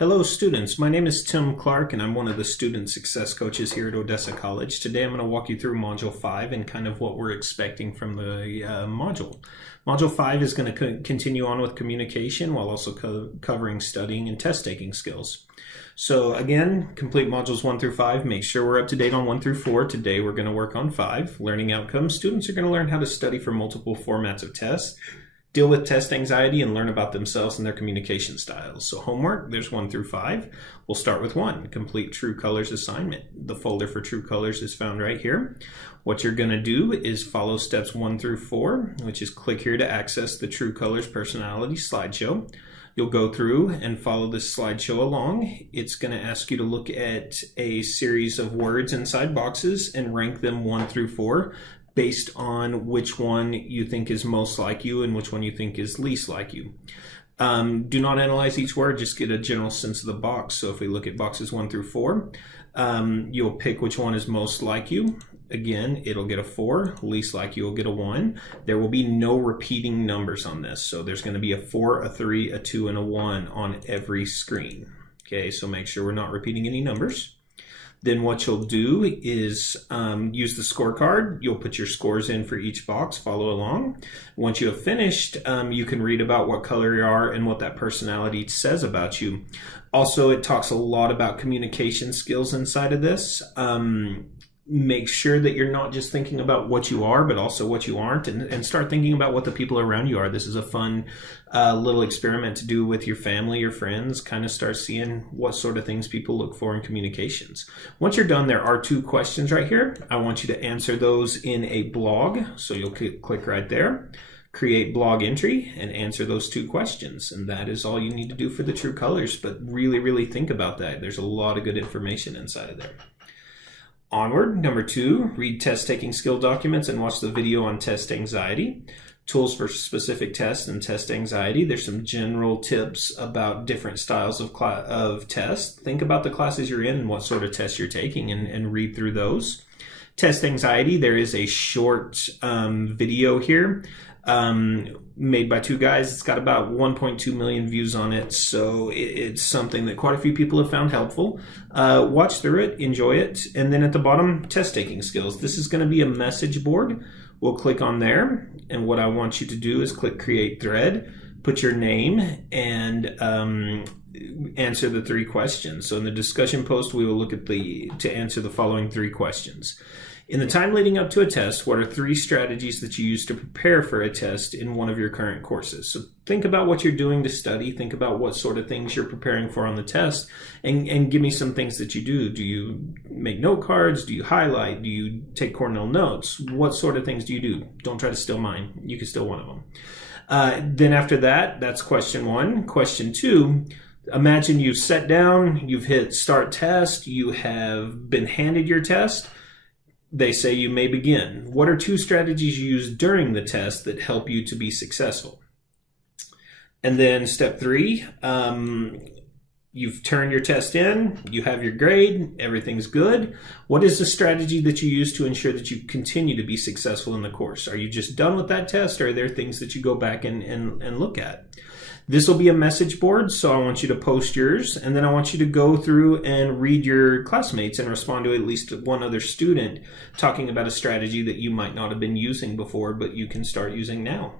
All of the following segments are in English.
Hello students, my name is Tim Clark and I'm one of the student success coaches here at Odessa College. Today I'm going to walk you through Module 5 and kind of what we're expecting from the module. Module 5 is going to continue on with communication while also covering studying and test taking skills. So again, complete modules 1 through 5. Make sure we're up to date on 1 through 4. Today we're going to work on 5. Learning outcomes. Students are going to learn how to study for multiple formats of tests, deal with test anxiety, and learn about themselves and their communication styles. So homework, there's 1 through 5. We'll start with 1, complete True Colors assignment. The folder for True Colors is found right here. What you're going to do is follow steps 1 through 4, which is click here to access the True Colors personality slideshow. You'll go through and follow this slideshow along. It's going to ask you to look at a series of words inside boxes and rank them 1 through 4. Based on which one you think is most like you and which one you think is least like you. Do not analyze each word, just get a general sense of the box. So if we look at boxes 1 through 4, you'll pick which one is most like you. Again, it'll get a 4, least like you will get a 1. There will be no repeating numbers on this. So there's going to be a 4, a 3, a 2, and a 1 on every screen. Okay, so make sure we're not repeating any numbers. Then what you'll do is use the scorecard. You'll put your scores in for each box, follow along. Once you have finished, you can read about what color you are and what that personality says about you. Also, it talks a lot about communication skills inside of this. Make sure that you're not just thinking about what you are, but also what you aren't, and start thinking about what the people around you are. This is a fun little experiment to do with your family, your friends, kind of start seeing what sort of things people look for in communications. Once you're done, there are 2 questions right here. I want you to answer those in a blog. So you'll click right there, create blog entry, and answer those 2 questions. And that is all you need to do for the True Colors, but really think about that. There's a lot of good information inside of there. Onward, number 2, read test taking skill documents and watch the video on test anxiety. Tools for specific tests and test anxiety. There's some general tips about different styles of tests. Think about the classes you're in and what sort of tests you're taking and read through those. Test anxiety, there is a short video here made by 2 guys. It's got about 1.2 million views on it, so it's something that quite a few people have found helpful. Watch through it, enjoy it, and then at the bottom, test taking skills. This is going to be a message board. We'll click on there, and what I want you to do is click create thread, put your name, and answer the 3 questions. So in the discussion post, we will look at to answer the following 3 questions. In the time leading up to a test, what are 3 strategies that you use to prepare for a test in one of your current courses? So think about what you're doing to study. Think about what sort of things you're preparing for on the test, and give me some things that you do. Do you make note cards? Do you highlight? Do you take Cornell notes? What sort of things do you do? Don't try to steal mine. You can steal one of them. Then after that, that's question 1. Question 2, imagine you've sat down, you've hit start test, you have been handed your test. They say you may begin. What are 2 strategies you use during the test that help you to be successful? And then step 3, you've turned your test in, you have your grade, everything's good. What is the strategy that you use to ensure that you continue to be successful in the course? Are you just done with that test, or are there things that you go back and look at? This will be a message board, so I want you to post yours, and then I want you to go through and read your classmates and respond to at least one other student talking about a strategy that you might not have been using before, but you can start using now.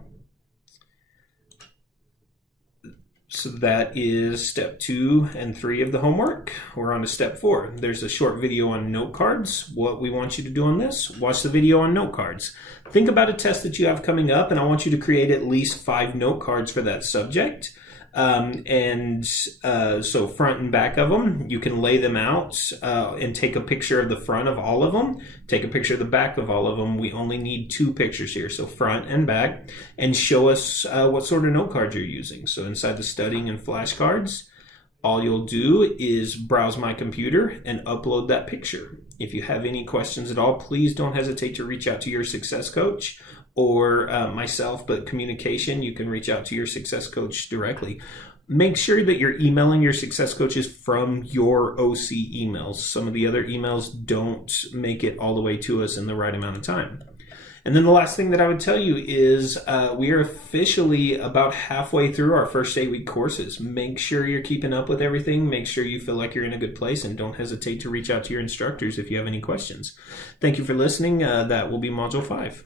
So that is step 2 and 3 of the homework. We're on to step 4. There's a short video on note cards. What we want you to do on this, watch the video on note cards. Think about a test that you have coming up, and I want you to create at least 5 note cards for that subject. So front and back of them, you can lay them out and take a picture of the front of all of them, take a picture of the back of all of them. We only need 2 pictures here, so front and back, and show us what sort of note cards you're using. So inside the studying and flashcards, all you'll do is browse my computer and upload that picture. If you have any questions at all, please don't hesitate to reach out to your success coach or myself, but communication, you can reach out to your success coach directly. Make sure that you're emailing your success coaches from your OC emails. Some of the other emails don't make it all the way to us in the right amount of time. And then the last thing that I would tell you is we are officially about halfway through our first 8-week courses. Make sure you're keeping up with everything. Make sure you feel like you're in a good place, and don't hesitate to reach out to your instructors if you have any questions. Thank you for listening. That will be Module 5.